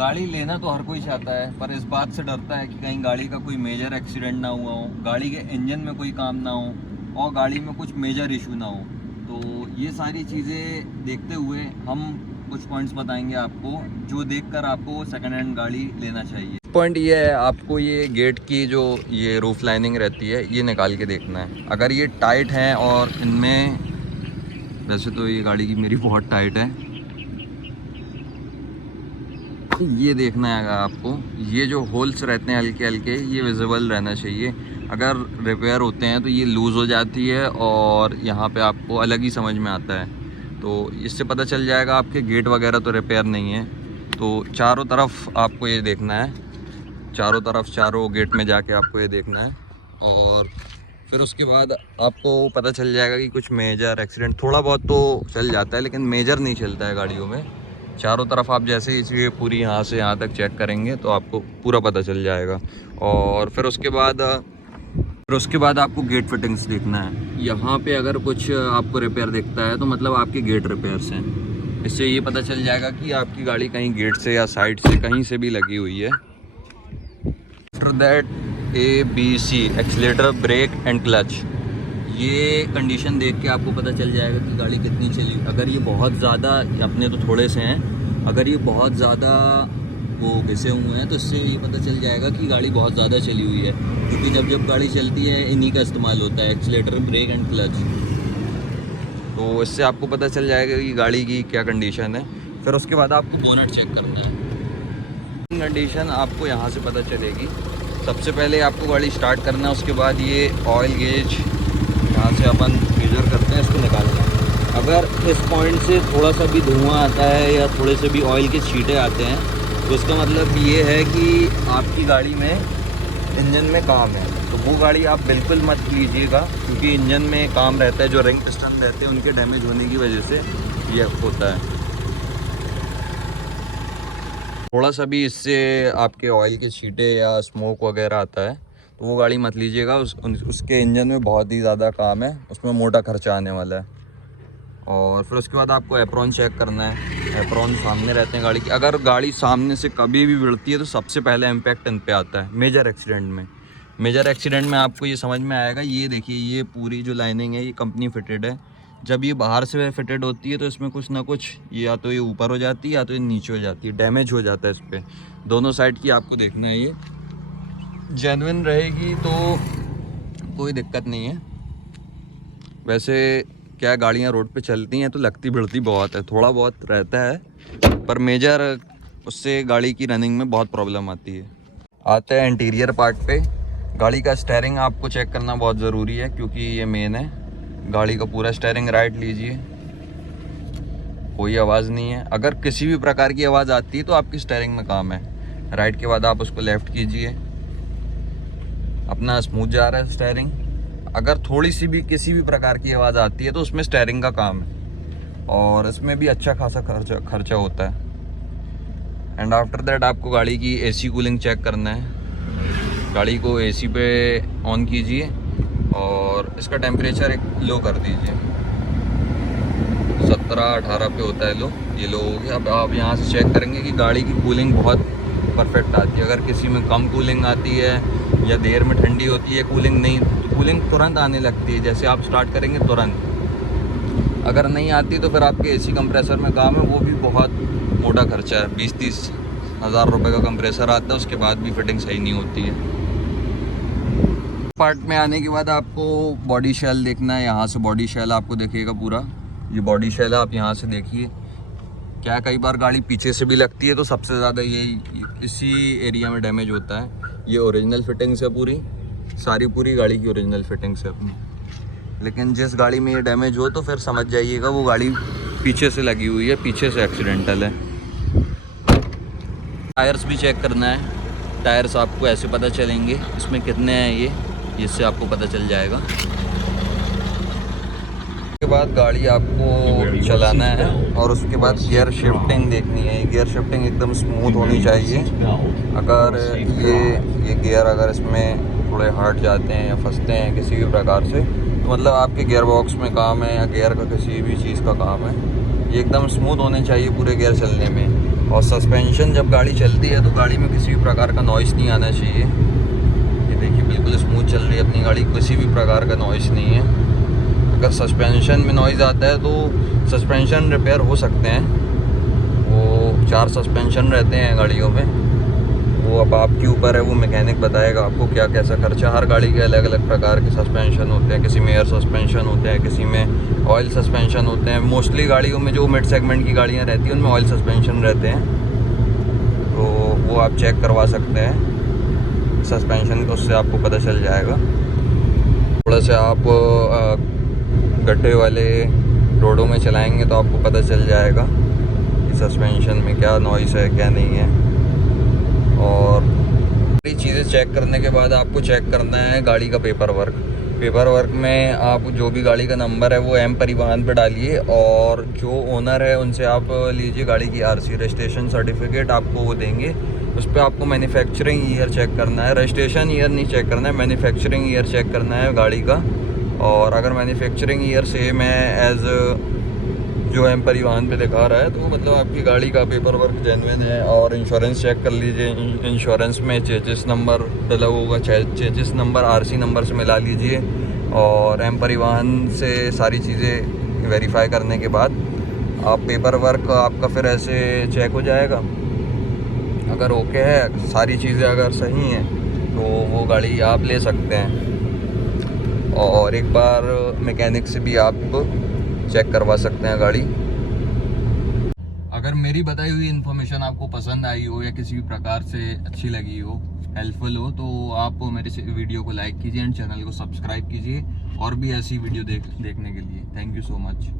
गाड़ी लेना तो हर कोई चाहता है, पर इस बात से डरता है कि कहीं गाड़ी का कोई मेजर एक्सीडेंट ना हुआ हो, गाड़ी के इंजन में कोई काम ना हो और गाड़ी में कुछ मेजर इशू ना हो। तो ये सारी चीज़ें देखते हुए हम कुछ पॉइंट्स बताएंगे आपको, जो देखकर आपको सेकंड हैंड गाड़ी लेना चाहिए। पॉइंट ये है, आपको ये गेट की जो ये रूफ लाइनिंग रहती है ये निकाल के देखना है। अगर ये टाइट है और इनमें, वैसे तो ये गाड़ी की मेरी बहुत टाइट है, ये देखना है आपको, ये जो होल्स रहते हैं हल्के हल्के ये विजिबल रहना चाहिए। अगर रिपेयर होते हैं तो ये लूज़ हो जाती है और यहाँ पे आपको अलग ही समझ में आता है। तो इससे पता चल जाएगा आपके गेट वगैरह तो रिपेयर नहीं है। तो चारों तरफ आपको ये देखना है, चारों तरफ चारों गेट में जाके आपको ये देखना है और फिर उसके बाद आपको पता चल जाएगा कि कुछ मेजर एक्सीडेंट थोड़ा बहुत तो चल जाता है, लेकिन मेजर नहीं चलता है गाड़ियों में। चारों तरफ आप जैसे ही पूरी यहाँ से यहाँ तक चेक करेंगे तो आपको पूरा पता चल जाएगा। और फिर उसके बाद आपको गेट फिटिंग्स देखना है। यहाँ पे अगर कुछ आपको रिपेयर दिखता है तो मतलब आपके गेट रिपेयर्स हैं। इससे ये पता चल जाएगा कि आपकी गाड़ी कहीं गेट से या साइड से कहीं से भी लगी हुई है। After that ABC accelerator, brake and clutch, ये कंडीशन देख के आपको पता चल जाएगा कि गाड़ी कितनी चली। अगर ये बहुत ज़्यादा, अपने तो थोड़े से हैं, अगर ये बहुत ज़्यादा वो घिसे हुए हैं तो इससे ये पता चल जाएगा कि गाड़ी बहुत ज़्यादा चली हुई है, क्योंकि जब गाड़ी चलती है इन्हीं का इस्तेमाल होता है, एक्सीलेटर, ब्रेक एंड क्लच। तो इससे आपको पता चल जाएगा कि गाड़ी की क्या कंडीशन है। फिर उसके बाद आपको बोनट चेक करना है। कंडीशन आपको यहाँ से पता चलेगी। सबसे पहले आपको गाड़ी स्टार्ट करना है, उसके बाद ये ऑयल गेज यहाँ से अपन मेजर करते हैं, इसको निकालना है। अगर इस पॉइंट से थोड़ा सा भी धुआं आता है या थोड़े से भी ऑयल के छींटे आते हैं तो इसका मतलब ये है कि आपकी गाड़ी में इंजन में काम है। तो वो गाड़ी आप बिल्कुल मत लीजिएगा, क्योंकि इंजन में काम रहता है, जो रिंग पिस्टन रहते हैं उनके डैमेज होने की वजह से ये होता है। थोड़ा सा भी इससे आपके ऑयल के छींटे या स्मोक वगैरह आता है तो वो गाड़ी मत लीजिएगा। उसके इंजन में बहुत ही ज़्यादा काम है, उसमें मोटा खर्चा आने वाला है। और फिर उसके बाद आपको एप्रॉन चेक करना है। एप्रॉन सामने रहते हैं गाड़ी के। अगर गाड़ी सामने से कभी भी भिड़ती है तो सबसे पहले इम्पैक्ट इन पे आता है मेजर एक्सीडेंट में आपको ये समझ में आएगा। ये देखिए, ये पूरी जो लाइनिंग है ये कंपनी फिटेड है। जब ये बाहर से फिटेड होती है तो इसमें कुछ ना कुछ, या तो ये ऊपर हो जाती है या तो ये नीचे हो जाती है, डैमेज हो जाता है। इस पर दोनों साइड की आपको देखना है। ये जेन्युइन रहेगी तो कोई दिक्कत नहीं है। वैसे क्या गाड़ियाँ रोड पे चलती हैं तो लगती भिड़ती बहुत है, थोड़ा बहुत रहता है, पर मेजर उससे गाड़ी की रनिंग में बहुत प्रॉब्लम आती है। आते हैं इंटीरियर पार्ट पे। गाड़ी का स्टीयरिंग आपको चेक करना बहुत ज़रूरी है, क्योंकि ये मेन है। गाड़ी का पूरा स्टीयरिंग राइट लीजिए, कोई आवाज़ नहीं है। अगर किसी भी प्रकार की आवाज़ आती है तो आपकी स्टीयरिंग में काम है। राइट के बाद आप उसको लेफ़्ट कीजिए, अपना स्मूथ जा रहा है स्टीयरिंग। अगर थोड़ी सी भी किसी भी प्रकार की आवाज़ आती है तो उसमें स्टीयरिंग का काम है, और इसमें भी अच्छा खासा खर्चा होता है। एंड आफ्टर दैट आपको गाड़ी की AC कूलिंग चेक करना है। गाड़ी को AC पे ऑन कीजिए और इसका टेम्परेचर एक लो कर दीजिए। 17-18 पे होता है लो, ये लो हो गया। अब आप यहाँ से चेक करेंगे कि गाड़ी की कूलिंग बहुत परफेक्ट आती है। अगर किसी में कम कूलिंग आती है या देर में ठंडी होती है कूलिंग नहीं, तो कूलिंग तुरंत आने लगती है, जैसे आप स्टार्ट करेंगे तुरंत। अगर नहीं आती तो फिर आपके AC कंप्रेसर में काम है, वो भी बहुत मोटा खर्चा है। 20-30 हज़ार रुपये का कंप्रेसर आता है, उसके बाद भी फिटिंग सही नहीं होती है। पार्ट में आने के बाद आपको बॉडी शेल देखना है। यहाँ से बॉडी शेल आपको देखिएगा पूरा, ये बॉडी शेल है, आप यहाँ से देखिए। क्या कई बार गाड़ी पीछे से भी लगती है तो सबसे ज़्यादा यही इसी एरिया में डैमेज होता है। ये ओरिजिनल फिटिंग्स है, पूरी गाड़ी की ओरिजिनल फिटिंग्स है अपनी। लेकिन जिस गाड़ी में ये डैमेज हो तो फिर समझ जाइएगा वो गाड़ी पीछे से लगी हुई है, पीछे से एक्सीडेंटल है। टायर्स भी चेक करना है। टायर्स आपको ऐसे पता चलेंगे इसमें कितने हैं, ये इससे आपको पता चल जाएगा। उसके बाद गाड़ी आपको चलाना है और उसके बाद गियर शिफ्टिंग देखनी है। गियर शिफ्टिंग एकदम स्मूथ होनी चाहिए। अगर ये गियर अगर इसमें थोड़े हट जाते हैं या फंसते हैं किसी भी प्रकार से तो मतलब आपके गियर बॉक्स में काम है या गियर का किसी भी चीज़ का काम है। ये एकदम स्मूथ होने चाहिए पूरे गियर चलने में। और सस्पेंशन जब गाड़ी चलती है तो गाड़ी में किसी भी प्रकार का नॉइस नहीं आना चाहिए। ये देखिए बिल्कुल स्मूथ चल रही है अपनी गाड़ी, किसी भी प्रकार का नॉइस नहीं है। अगर सस्पेंशन में नॉइज़ आता है तो सस्पेंशन रिपेयर हो सकते हैं। वो 4 सस्पेंशन रहते हैं गाड़ियों में, वो अब आपके ऊपर है, वो मैकेनिक बताएगा आपको क्या कैसा खर्चा। हर गाड़ी के अलग अलग प्रकार के सस्पेंशन होते हैं, किसी में एयर सस्पेंशन होते हैं, किसी में ऑयल सस्पेंशन होते हैं। मोस्टली गाड़ियों में जो मिड सेगमेंट की गाड़ियाँ रहती हैं उनमें ऑयल सस्पेंशन रहते हैं, तो वो आप चेक करवा सकते हैं सस्पेंशन को, उससे आपको पता चल जाएगा। थोड़ा सा आप गड्ढे वाले रोडों में चलाएंगे तो आपको पता चल जाएगा कि सस्पेंशन में क्या नॉइस है क्या नहीं है। और सारी चीज़ें चेक करने के बाद आपको चेक करना है गाड़ी का पेपर वर्क में आप जो भी गाड़ी का नंबर है वो एम परिवहन पे डालिए, और जो ओनर है उनसे आप लीजिए गाड़ी की आरसी, रजिस्ट्रेशन सर्टिफिकेट आपको वो देंगे। उस पर आपको मैन्युफैक्चरिंग ईयर चेक करना है, रजिस्ट्रेशन ईयर नहीं चेक करना है, मैन्युफैक्चरिंग ईयर चेक करना है गाड़ी का। और अगर मैन्युफैक्चरिंग ईयर सेम है एज जो एम परिवहन पे दिखा रहा है तो मतलब आपकी गाड़ी का पेपर वर्क जेन्युइन है। और इंश्योरेंस चेक कर लीजिए, इंश्योरेंस में चेजिस नंबर डला होगा, चेजिस नंबर आरसी नंबर से मिला लीजिए। और एम परिवहन से सारी चीज़ें वेरीफाई करने के बाद आप पेपर वर्क आपका फिर ऐसे चेक हो जाएगा। अगर ओके है, सारी चीज़ें अगर सही हैं तो वो गाड़ी आप ले सकते हैं। और एक बार मैकेनिक से भी आप चेक करवा सकते हैं गाड़ी। अगर मेरी बताई हुई इन्फॉर्मेशन आपको पसंद आई हो या किसी भी प्रकार से अच्छी लगी हो, हेल्पफुल हो, तो आप मेरे वीडियो को लाइक कीजिए एंड चैनल को सब्सक्राइब कीजिए और भी ऐसी वीडियो देखने के लिए। Thank you so much.